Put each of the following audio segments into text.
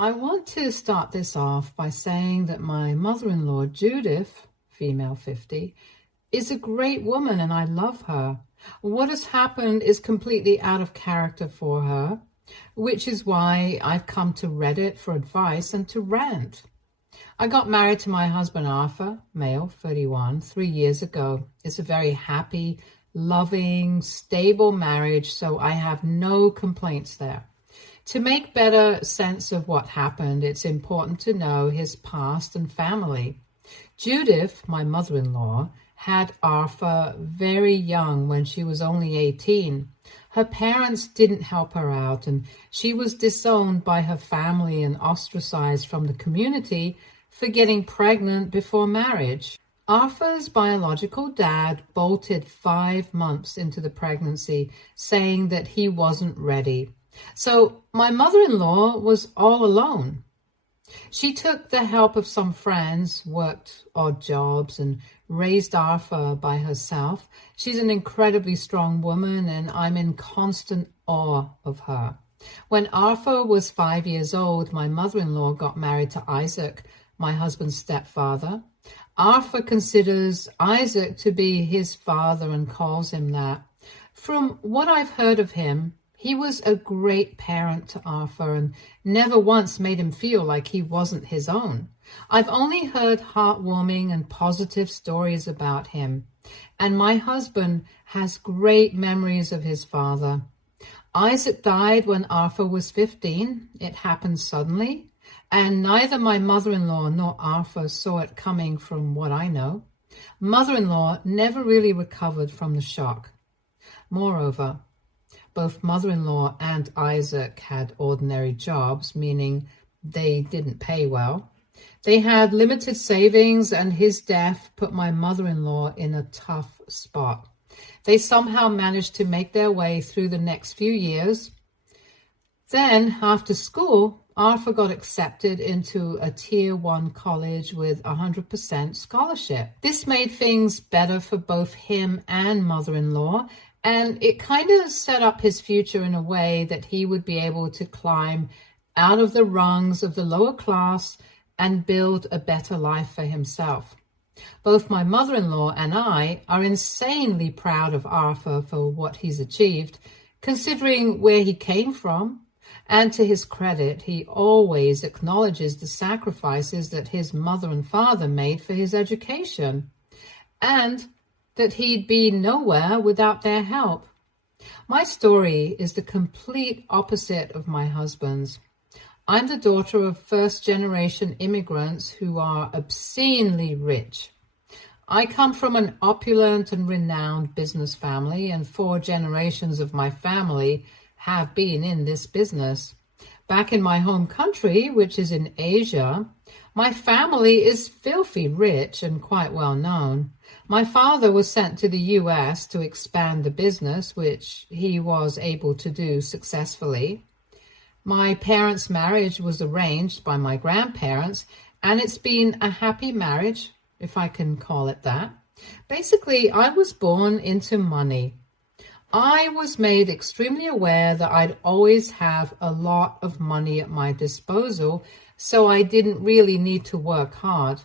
I want to start this off by saying that my mother-in-law, Judith, female 50, is a great woman and I love her. What has happened is completely out of character for her, which is why I've come to Reddit for advice and to rant. I got married to my husband, Arthur, male, 31, 3 years ago. It's a very happy, loving, stable marriage, so I have no complaints there. To make better sense of what happened, it's important to know his past and family. Judith, my mother-in-law, had Arthur very young when she was only 18. Her parents didn't help her out, and she was disowned by her family and ostracized from the community for getting pregnant before marriage. Arthur's biological dad bolted 5 months into the pregnancy, saying that he wasn't ready. So my mother-in-law was all alone. She took the help of some friends, worked odd jobs, and raised Arthur by herself. She's an incredibly strong woman, and I'm in constant awe of her. When Arthur was 5 years old, my mother-in-law got married to Isaac, my husband's stepfather. Arthur considers Isaac to be his father and calls him that. From what I've heard of him, he was a great parent to Arthur and never once made him feel like he wasn't his own. I've only heard heartwarming and positive stories about him, and my husband has great memories of his father. Isaac died when Arthur was 15. It happened suddenly, and neither my mother-in-law nor Arthur saw it coming from what I know. Mother-in-law never really recovered from the shock. Moreover, both mother-in-law and Isaac had ordinary jobs, meaning they didn't pay well. They had limited savings, and his death put my mother-in-law in a tough spot. They somehow managed to make their way through the next few years. Then, after school, Arthur got accepted into a Tier 1 college with 100% scholarship. This made things better for both him and mother-in-law, and it kind of set up his future in a way that he would be able to climb out of the rungs of the lower class and build a better life for himself. Both my mother-in-law and I are insanely proud of Arthur for what he's achieved, considering where he came from. And to his credit, he always acknowledges the sacrifices that his mother and father made for his education, and that he'd be nowhere without their help. My story is the complete opposite of my husband's. I'm the daughter of first-generation immigrants who are obscenely rich. I come from an opulent and renowned business family, and 4 generations of my family have been in this business. Back in my home country, which is in Asia, my family is filthy rich and quite well known. My father was sent to the US to expand the business, which he was able to do successfully. My parents' marriage was arranged by my grandparents, and it's been a happy marriage, if I can call it that. Basically, I was born into money. I was made extremely aware that I'd always have a lot of money at my disposal, so I didn't really need to work hard.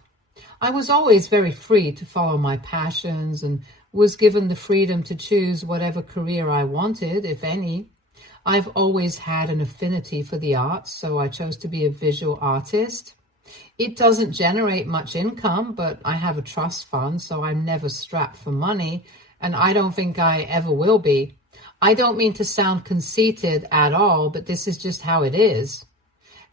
I was always very free to follow my passions and was given the freedom to choose whatever career I wanted, if any. I've always had an affinity for the arts, so I chose to be a visual artist. It doesn't generate much income, but I have a trust fund, so I'm never strapped for money, and I don't think I ever will be. I don't mean to sound conceited at all, but this is just how it is.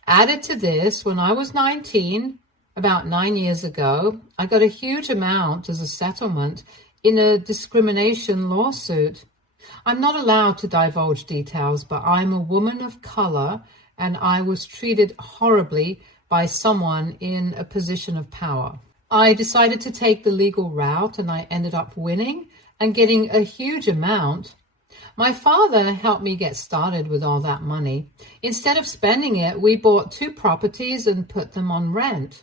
Added to this, when I was 19, about 9 years ago, I got a huge amount as a settlement in a discrimination lawsuit. I'm not allowed to divulge details, but I'm a woman of color, and I was treated horribly by someone in a position of power. I decided to take the legal route, and I ended up winning and getting a huge amount. My father helped me get started with all that money. Instead of spending it, we bought 2 properties and put them on rent.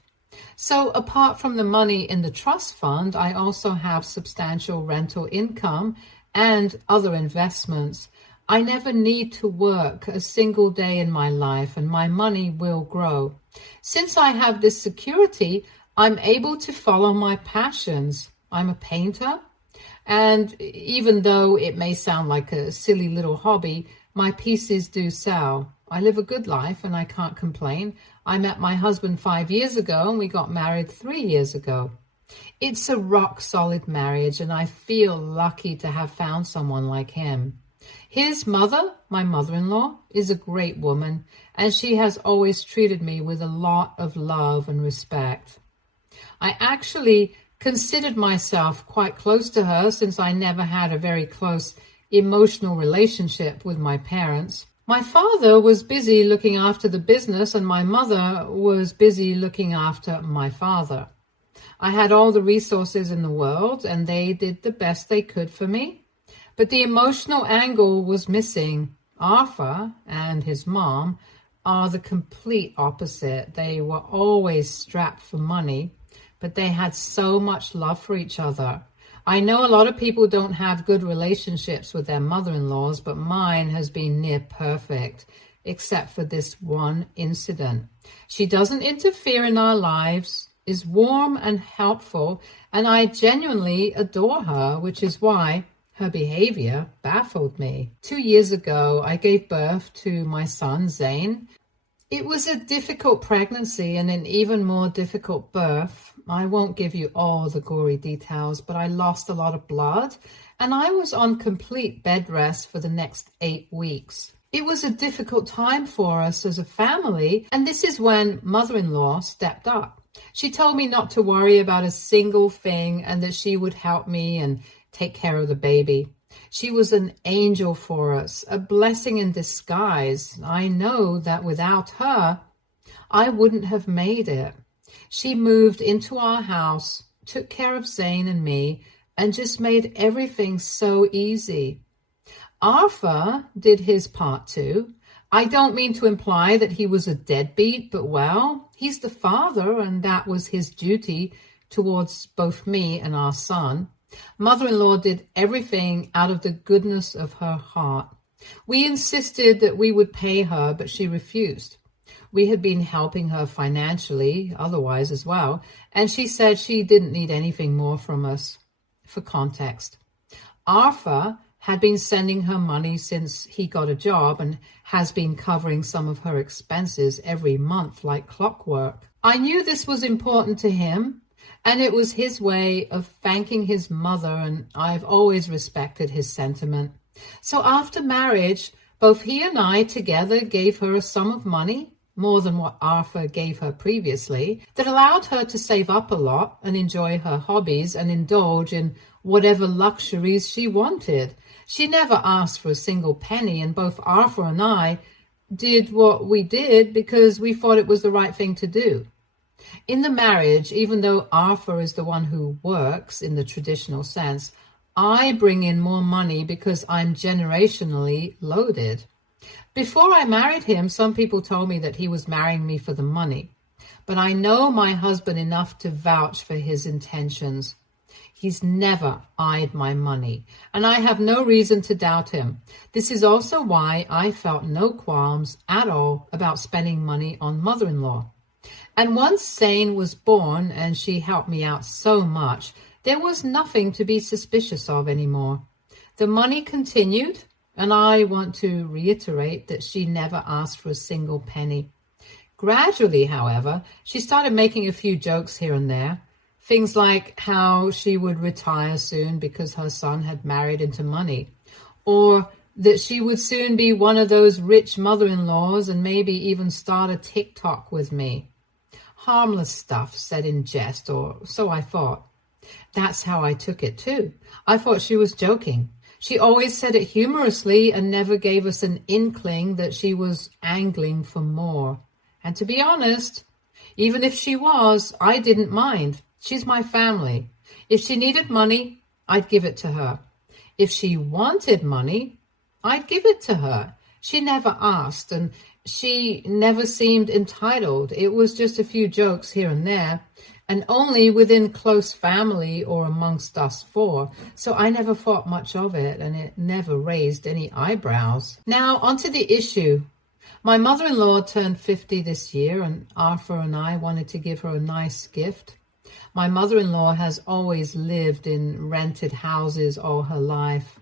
So apart from the money in the trust fund, I also have substantial rental income and other investments. I never need to work a single day in my life, and my money will grow. Since I have this security, I'm able to follow my passions. I'm a painter, and even though it may sound like a silly little hobby, my pieces do sell. I live a good life and I can't complain. I met my husband 5 years ago and we got married 3 years ago. It's a rock solid marriage and I feel lucky to have found someone like him. His mother, my mother-in-law, is a great woman and she has always treated me with a lot of love and respect. I actually considered myself quite close to her since I never had a very close emotional relationship with my parents. My father was busy looking after the business and my mother was busy looking after my father. I had all the resources in the world and they did the best they could for me. But the emotional angle was missing. Arthur and his mom are the complete opposite. They were always strapped for money, but they had so much love for each other. I know a lot of people don't have good relationships with their mother-in-laws, but mine has been near perfect, except for this one incident. She doesn't interfere in our lives, is warm and helpful, and I genuinely adore her, which is why her behavior baffled me. 2 years ago, I gave birth to my son, Zane. It was a difficult pregnancy and an even more difficult birth. I won't give you all the gory details, but I lost a lot of blood and I was on complete bed rest for the next 8 weeks. It was a difficult time for us as a family, and this is when mother-in-law stepped up. She told me not to worry about a single thing and that she would help me and take care of the baby. She was an angel for us, a blessing in disguise. I know that without her, I wouldn't have made it. She moved into our house, took care of Zane and me, and just made everything so easy. Arthur did his part too. I don't mean to imply that he was a deadbeat, but well, he's the father and that was his duty towards both me and our son. Mother-in-law did everything out of the goodness of her heart. We insisted that we would pay her, but she refused. We had been helping her financially, otherwise as well, and she said she didn't need anything more from us. For context, Arthur had been sending her money since he got a job and has been covering some of her expenses every month like clockwork. I knew this was important to him, and it was his way of thanking his mother, and I've always respected his sentiment. So after marriage, both he and I together gave her a sum of money, more than what Arthur gave her previously, that allowed her to save up a lot and enjoy her hobbies and indulge in whatever luxuries she wanted. She never asked for a single penny, and both Arthur and I did what we did because we thought it was the right thing to do. In the marriage, even though Arthur is the one who works in the traditional sense, I bring in more money because I'm generationally loaded. Before I married him, some people told me that he was marrying me for the money, but I know my husband enough to vouch for his intentions. He's never eyed my money, and I have no reason to doubt him. This is also why I felt no qualms at all about spending money on mother-in-law. And once Zane was born and she helped me out so much, there was nothing to be suspicious of anymore. The money continued, and I want to reiterate that she never asked for a single penny. Gradually, however, she started making a few jokes here and there. Things like how she would retire soon because her son had married into money, or that she would soon be one of those rich mother-in-laws and maybe even start a TikTok with me. Harmless stuff said in jest, or so I thought. That's how I took it too. I thought she was joking. She always said it humorously and never gave us an inkling that she was angling for more. And to be honest, even if she was, I didn't mind. She's my family. If she needed money, I'd give it to her. If she wanted money, I'd give it to her. She never asked, and she never seemed entitled. It was just a few jokes here and there, and only within close family or amongst us four, so I never thought much of it, and it never raised any eyebrows. Now, onto the issue. My mother-in-law turned 50 this year, and Arthur and I wanted to give her a nice gift. My mother-in-law has always lived in rented houses all her life.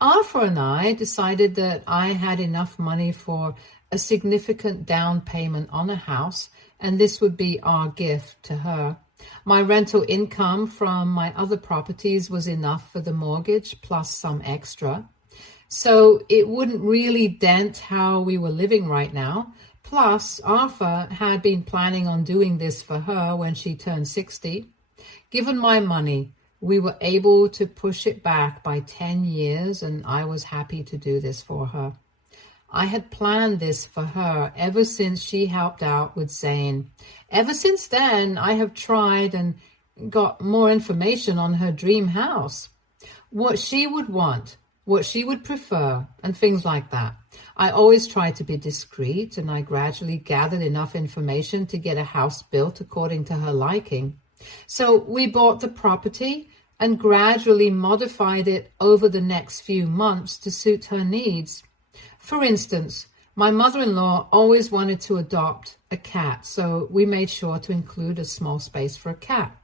Arthur and I decided that I had enough money for a significant down payment on a house, and this would be our gift to her. My rental income from my other properties was enough for the mortgage, plus some extra. So it wouldn't really dent how we were living right now. Plus, Arthur had been planning on doing this for her when she turned 60. Given my money, we were able to push it back by 10 years, and I was happy to do this for her. I had planned this for her ever since she helped out with Zane. Ever since then, I have tried and got more information on her dream house, what she would want, what she would prefer, and things like that. I always tried to be discreet, and I gradually gathered enough information to get a house built according to her liking. So we bought the property and gradually modified it over the next few months to suit her needs. For instance, my mother-in-law always wanted to adopt a cat, so we made sure to include a small space for a cat.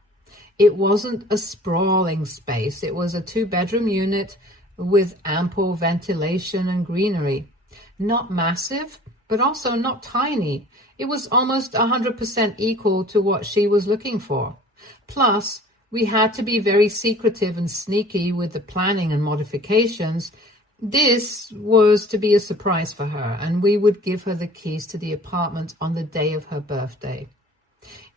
It wasn't a sprawling space. It was a 2-bedroom unit with ample ventilation and greenery. Not massive, but also not tiny. It was almost 100% equal to what she was looking for. Plus, we had to be very secretive and sneaky with the planning and modifications. This was to be a surprise for her, and we would give her the keys to the apartment on the day of her birthday.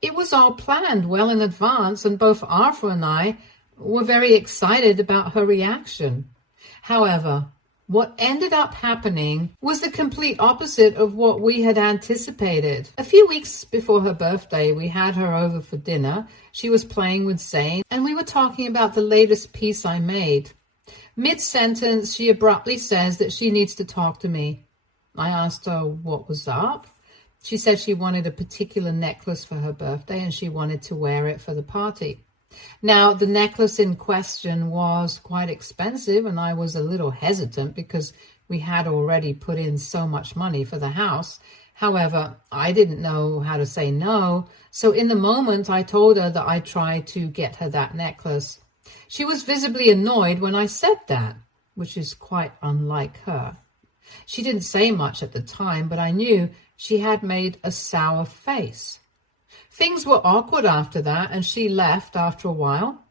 It was all planned well in advance, and both Arthur and I were very excited about her reaction. However, what ended up happening was the complete opposite of what we had anticipated. A few weeks before her birthday, we had her over for dinner. She was playing with Zane, and we were talking about the latest piece I made. Mid-sentence, she abruptly says that she needs to talk to me. I asked her what was up. She said she wanted a particular necklace for her birthday, and she wanted to wear it for the party. Now, the necklace in question was quite expensive, and I was a little hesitant because we had already put in so much money for the house. However, I didn't know how to say no, so in the moment I told her that I'd try to get her that necklace. She was visibly annoyed when I said that, which is quite unlike her. She didn't say much at the time, but I knew she had made a sour face. Things were awkward after that, and she left after a while.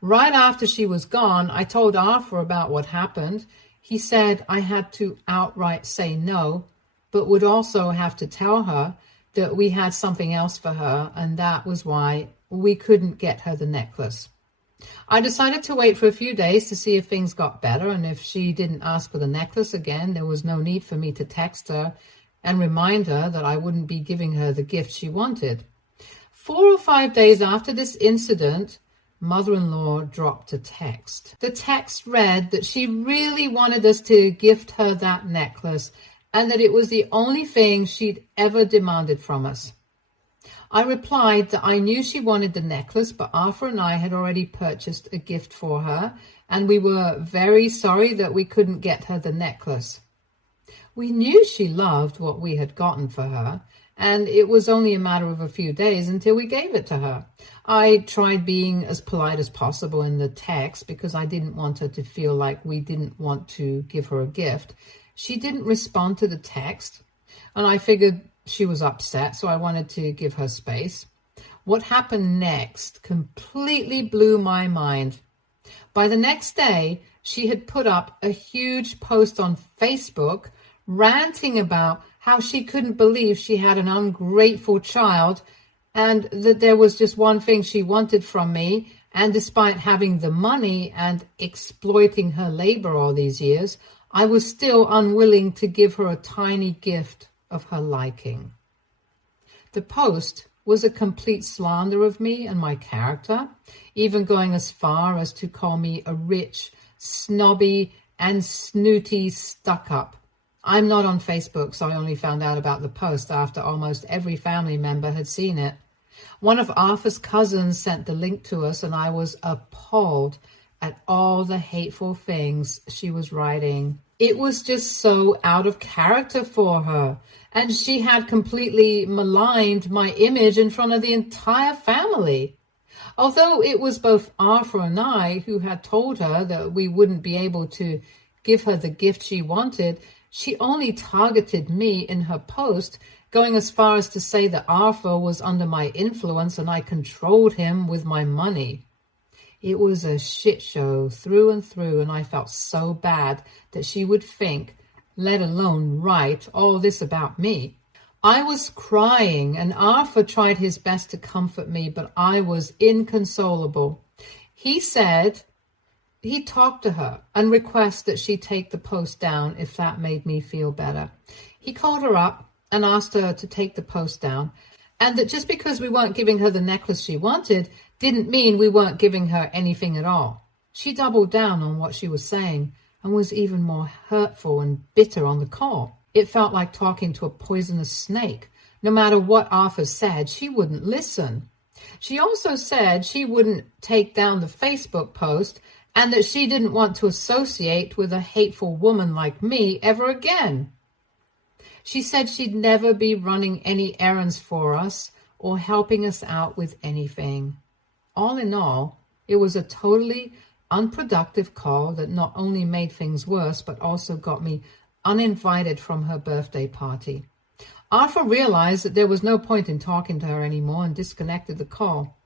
Right after she was gone, I told Arthur about what happened. He said I had to outright say no, but would also have to tell her that we had something else for her, and that was why we couldn't get her the necklace. I decided to wait for a few days to see if things got better, and if she didn't ask for the necklace again, there was no need for me to text her and remind her that I wouldn't be giving her the gift she wanted. 4 or 5 days after this incident, mother-in-law dropped a text. The text read that she really wanted us to gift her that necklace and that it was the only thing she'd ever demanded from us. I replied that I knew she wanted the necklace, but Arthur and I had already purchased a gift for her, and we were very sorry that we couldn't get her the necklace. We knew she loved what we had gotten for her, and it was only a matter of a few days until we gave it to her. I tried being as polite as possible in the text because I didn't want her to feel like we didn't want to give her a gift. She didn't respond to the text, and I figured she was upset, so I wanted to give her space. What happened next completely blew my mind. By the next day, she had put up a huge post on Facebook ranting about how she couldn't believe she had an ungrateful child and that there was just one thing she wanted from me, and despite having the money and exploiting her labor all these years, I was still unwilling to give her a tiny gift of her liking. The post was a complete slander of me and my character, even going as far as to call me a rich, snobby, and snooty stuck-up. I'm not on Facebook, so I only found out about the post after almost every family member had seen it. One of Arthur's cousins sent the link to us, and I was appalled at all the hateful things she was writing. It was just so out of character for her, and she had completely maligned my image in front of the entire family. Although it was both Arthur and I who had told her that we wouldn't be able to give her the gift she wanted, she only targeted me in her post, going as far as to say that Arthur was under my influence and I controlled him with my money. It was a shit show through and through, and I felt so bad that she would think, let alone write, all this about me. I was crying, and Arthur tried his best to comfort me, but I was inconsolable. He said he'd talk to her and request that she take the post down if that made me feel better. He called her up and asked her to take the post down, and that just because we weren't giving her the necklace she wanted didn't mean we weren't giving her anything at all. She doubled down on what she was saying and was even more hurtful and bitter on the call. It felt like talking to a poisonous snake. No matter what Arthur said, she wouldn't listen. She also said she wouldn't take down the Facebook post and that she didn't want to associate with a hateful woman like me ever again. She said she'd never be running any errands for us or helping us out with anything. All in all, it was a totally unproductive call that not only made things worse, but also got me uninvited from her birthday party. Arthur realized that there was no point in talking to her anymore and disconnected the call.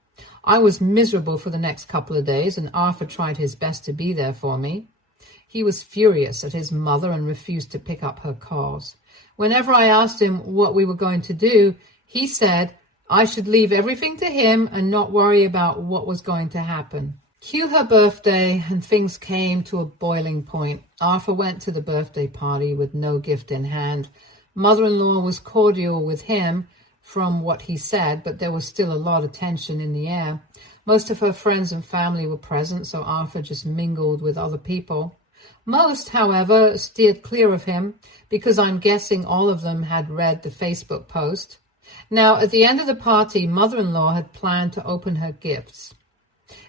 I was miserable for the next couple of days, and Arthur tried his best to be there for me. He was furious at his mother and refused to pick up her calls. Whenever I asked him what we were going to do, he said I should leave everything to him and not worry about what was going to happen. Cue her birthday, and things came to a boiling point. Arthur went to the birthday party with no gift in hand. Mother-in-law was cordial with him from what he said, but there was still a lot of tension in the air. Most of her friends and family were present, so Arthur just mingled with other people. Most, however, steered clear of him because I'm guessing all of them had read the Facebook post. Now, at the end of the party, mother-in-law had planned to open her gifts.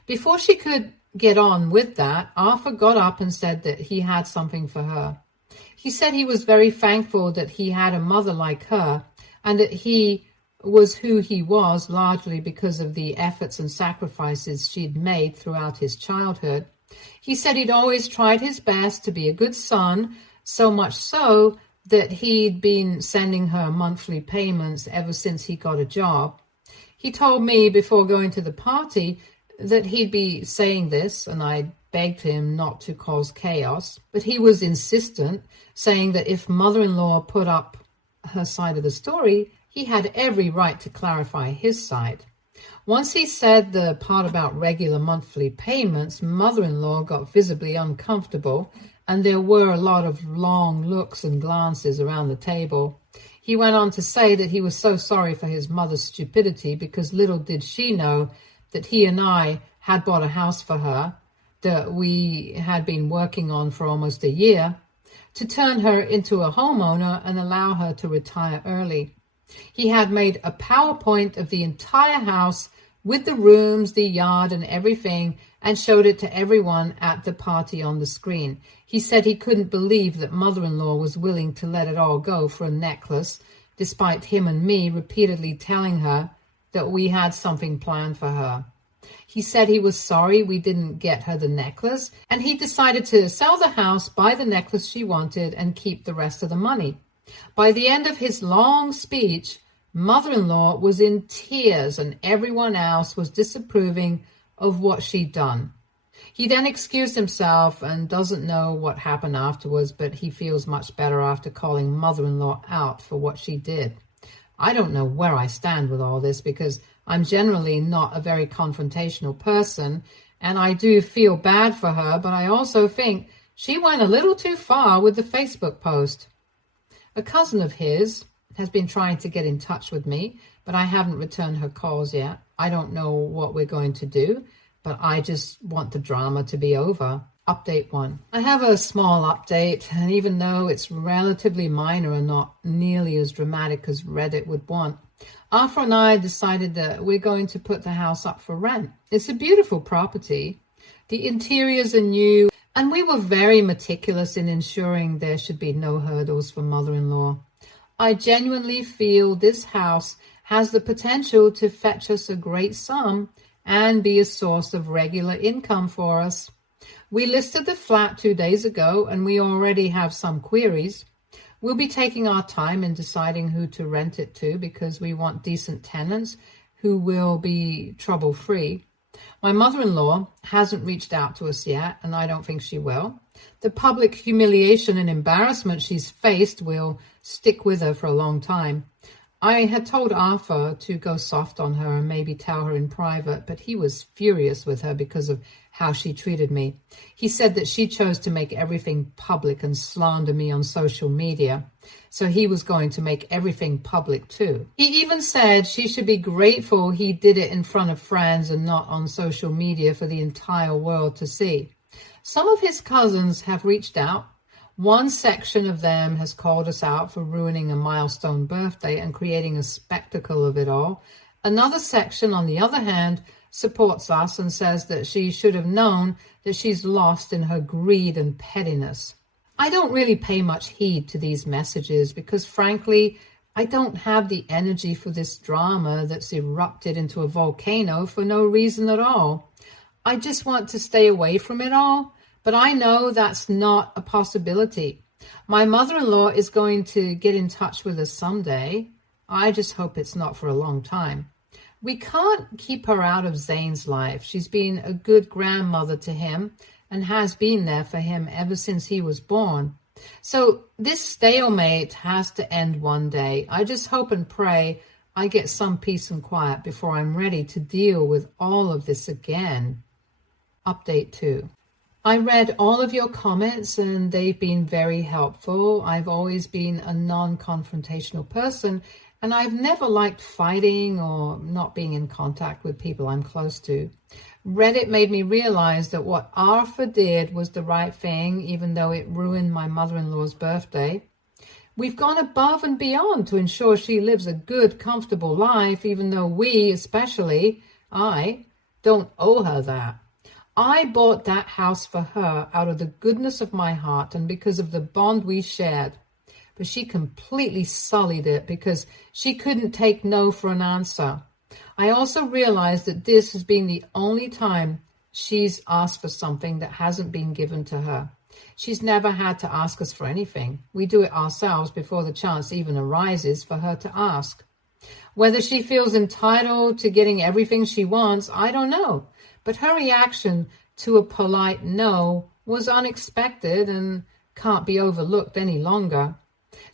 Before she could get on with that, Arthur got up and said that he had something for her. He said he was very thankful that he had a mother like her, and that he was who he was largely because of the efforts and sacrifices she'd made throughout his childhood. He said he'd always tried his best to be a good son, so much so that he'd been sending her monthly payments ever since he got a job. He told me before going to the party that he'd be saying this, and I begged him not to cause chaos, but he was insistent, saying that if mother-in-law put up her side of the story, he had every right to clarify his side. Once he said the part about regular monthly payments, mother-in-law got visibly uncomfortable, and there were a lot of long looks and glances around the table. He went on to say that he was so sorry for his mother's stupidity because little did she know that he and I had bought a house for her that we had been working on for almost a year to turn her into a homeowner and allow her to retire early. He had made a PowerPoint of the entire house with the rooms, the yard, and everything, and showed it to everyone at the party on the screen. He said he couldn't believe that mother-in-law was willing to let it all go for a necklace, despite him and me repeatedly telling her that we had something planned for her. He said he was sorry we didn't get her the necklace, and he decided to sell the house, buy the necklace she wanted, and keep the rest of the money. By the end of his long speech, mother-in-law was in tears and everyone else was disapproving of what she'd done. He then excused himself and doesn't know what happened afterwards, but he feels much better after calling mother-in-law out for what she did. I don't know where I stand with all this because I'm generally not a very confrontational person, and I do feel bad for her, but I also think she went a little too far with the Facebook post. A cousin of his has been trying to get in touch with me, but I haven't returned her calls yet. I don't know what we're going to do, but I just want the drama to be over. Update 1. I have a small update, and even though it's relatively minor and not nearly as dramatic as Reddit would want, Arthur and I decided that we're going to put the house up for rent. It's a beautiful property. The interiors are new, and we were very meticulous in ensuring there should be no hurdles for mother-in-law. I genuinely feel this house has the potential to fetch us a great sum and be a source of regular income for us. We listed the flat 2 days ago, and we already have some queries. We'll be taking our time in deciding who to rent it to because we want decent tenants who will be trouble-free. My mother-in-law hasn't reached out to us yet, and I don't think she will. The public humiliation and embarrassment she's faced will stick with her for a long time. I had told Arthur to go soft on her and maybe tell her in private, but he was furious with her because of how she treated me. He said that she chose to make everything public and slander me on social media, so he was going to make everything public too. He even said she should be grateful he did it in front of friends and not on social media for the entire world to see. Some of his cousins have reached out. One section of them has called us out for ruining a milestone birthday and creating a spectacle of it all. Another section, on the other hand, supports us and says that she should have known that she's lost in her greed and pettiness. I don't really pay much heed to these messages because, frankly, I don't have the energy for this drama that's erupted into a volcano for no reason at all. I just want to stay away from it all. But I know that's not a possibility. My mother-in-law is going to get in touch with us someday. I just hope it's not for a long time. We can't keep her out of Zane's life. She's been a good grandmother to him and has been there for him ever since he was born. So this stalemate has to end one day. I just hope and pray I get some peace and quiet before I'm ready to deal with all of this again. Update 2. I read all of your comments and they've been very helpful. I've always been a non-confrontational person and I've never liked fighting or not being in contact with people I'm close to. Reddit made me realize that what Arthur did was the right thing, even though it ruined my mother-in-law's birthday. We've gone above and beyond to ensure she lives a good, comfortable life, even though we, especially I, don't owe her that. I bought that house for her out of the goodness of my heart and because of the bond we shared. But she completely sullied it because she couldn't take no for an answer. I also realized that this has been the only time she's asked for something that hasn't been given to her. She's never had to ask us for anything. We do it ourselves before the chance even arises for her to ask. Whether she feels entitled to getting everything she wants, I don't know. But her reaction to a polite no was unexpected and can't be overlooked any longer.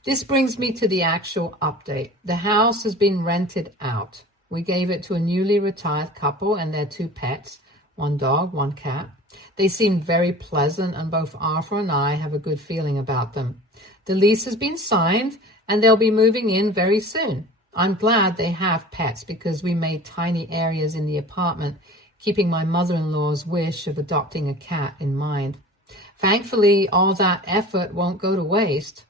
This brings me to the actual update. The house has been rented out. We gave it to a newly retired couple and their 2 pets, 1 dog, 1 cat. They seem very pleasant and both Arthur and I have a good feeling about them. The lease has been signed and they'll be moving in very soon. I'm glad they have pets because we made tiny areas in the apartment, keeping my mother-in-law's wish of adopting a cat in mind. Thankfully, all that effort won't go to waste.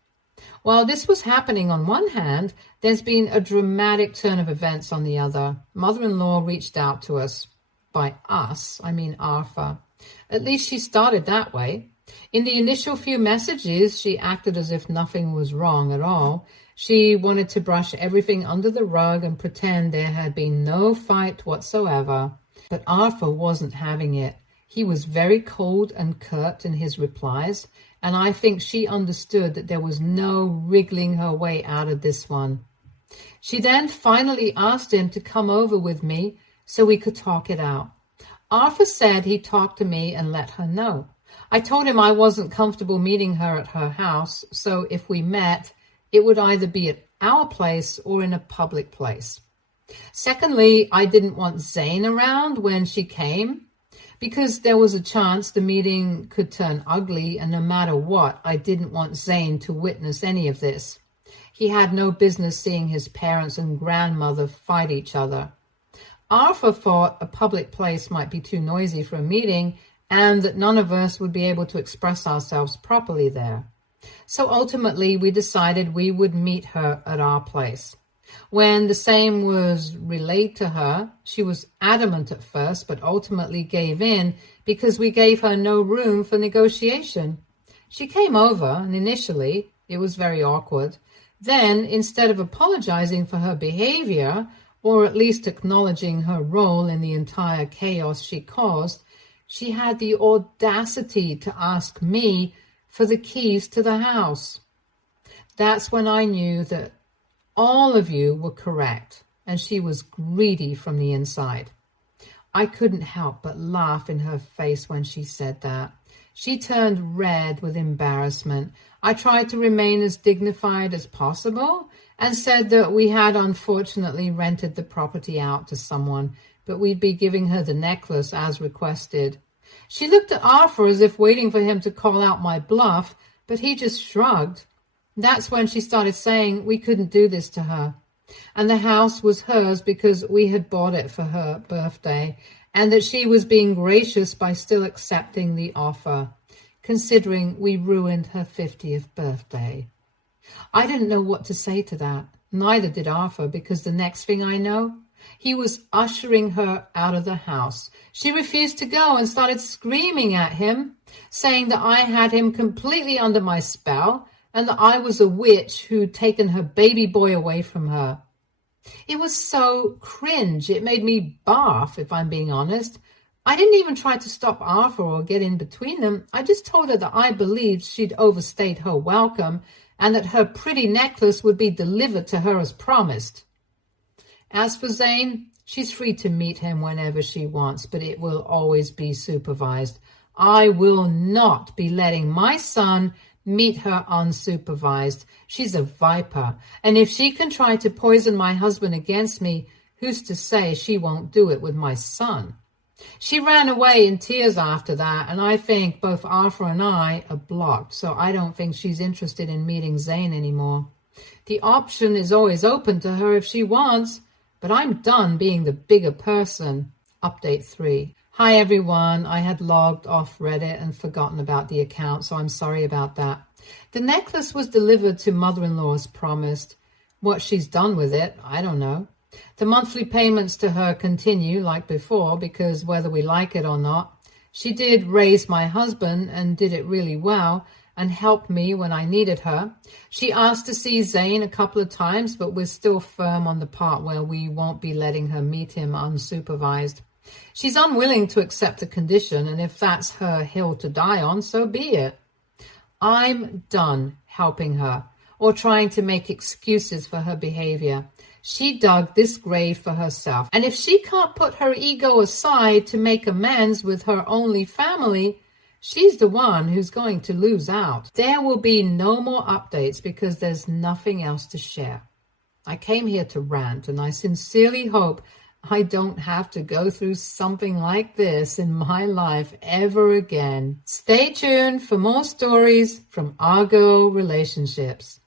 While this was happening on one hand, there's been a dramatic turn of events on the other. Mother-in-law reached out to us. By us, I mean Arthur. At least she started that way. In the initial few messages, she acted as if nothing was wrong at all. She wanted to brush everything under the rug and pretend there had been no fight whatsoever. But Arthur wasn't having it. He was very cold and curt in his replies, and I think she understood that there was no wriggling her way out of this one. She then finally asked him to come over with me so we could talk it out. Arthur said he'd talk to me and let her know. I told him I wasn't comfortable meeting her at her house, so if we met, it would either be at our place or in a public place. Secondly, I didn't want Zane around when she came because there was a chance the meeting could turn ugly, and no matter what, I didn't want Zane to witness any of this. He had no business seeing his parents and grandmother fight each other. Arthur thought a public place might be too noisy for a meeting, and that none of us would be able to express ourselves properly there. So ultimately, we decided we would meet her at our place. When the same was relayed to her, she was adamant at first, but ultimately gave in because we gave her no room for negotiation. She came over, and initially it was very awkward. Then, instead of apologizing for her behavior, or at least acknowledging her role in the entire chaos she caused, she had the audacity to ask me for the keys to the house. That's when I knew that all of you were correct, and she was greedy from the inside. I couldn't help but laugh in her face when she said that. She turned red with embarrassment. I tried to remain as dignified as possible and said that we had unfortunately rented the property out to someone, but we'd be giving her the necklace as requested. She looked at Arthur as if waiting for him to call out my bluff, but he just shrugged. That's when she started saying we couldn't do this to her, and the house was hers because we had bought it for her birthday, and that she was being gracious by still accepting the offer, considering we ruined her 50th birthday. I didn't know what to say to that. Neither did Arthur, because the next thing I know, he was ushering her out of the house. She refused to go and started screaming at him, saying that I had him completely under my spell and that I was a witch who'd taken her baby boy away from her. It was so cringe. It made me barf, if I'm being honest. I didn't even try to stop Arthur or get in between them. I just told her that I believed she'd overstayed her welcome and that her pretty necklace would be delivered to her as promised. As for Zane, she's free to meet him whenever she wants, but it will always be supervised. I will not be letting my son meet her unsupervised. She's a viper, and if she can try to poison my husband against me, who's to say she won't do it with my son? She ran away in tears after that, and I think both Arthur and I are blocked, so I don't think she's interested in meeting Zane anymore. The option is always open to her if she wants, but I'm done being the bigger person. Update 3. Hi everyone, I had logged off Reddit and forgotten about the account, so I'm sorry about that. The necklace was delivered to mother-in-law as promised. What she's done with it, I don't know. The monthly payments to her continue like before because whether we like it or not, she did raise my husband and did it really well and helped me when I needed her. She asked to see Zane a couple of times, but we're still firm on the part where we won't be letting her meet him unsupervised. She's unwilling to accept the condition, and if that's her hill to die on, so be it. I'm done helping her or trying to make excuses for her behavior. She dug this grave for herself, and if she can't put her ego aside to make amends with her only family, she's the one who's going to lose out. There will be no more updates because there's nothing else to share. I came here to rant, and I sincerely hope I don't have to go through something like this in my life ever again. Stay tuned for more stories from Argo Relationships.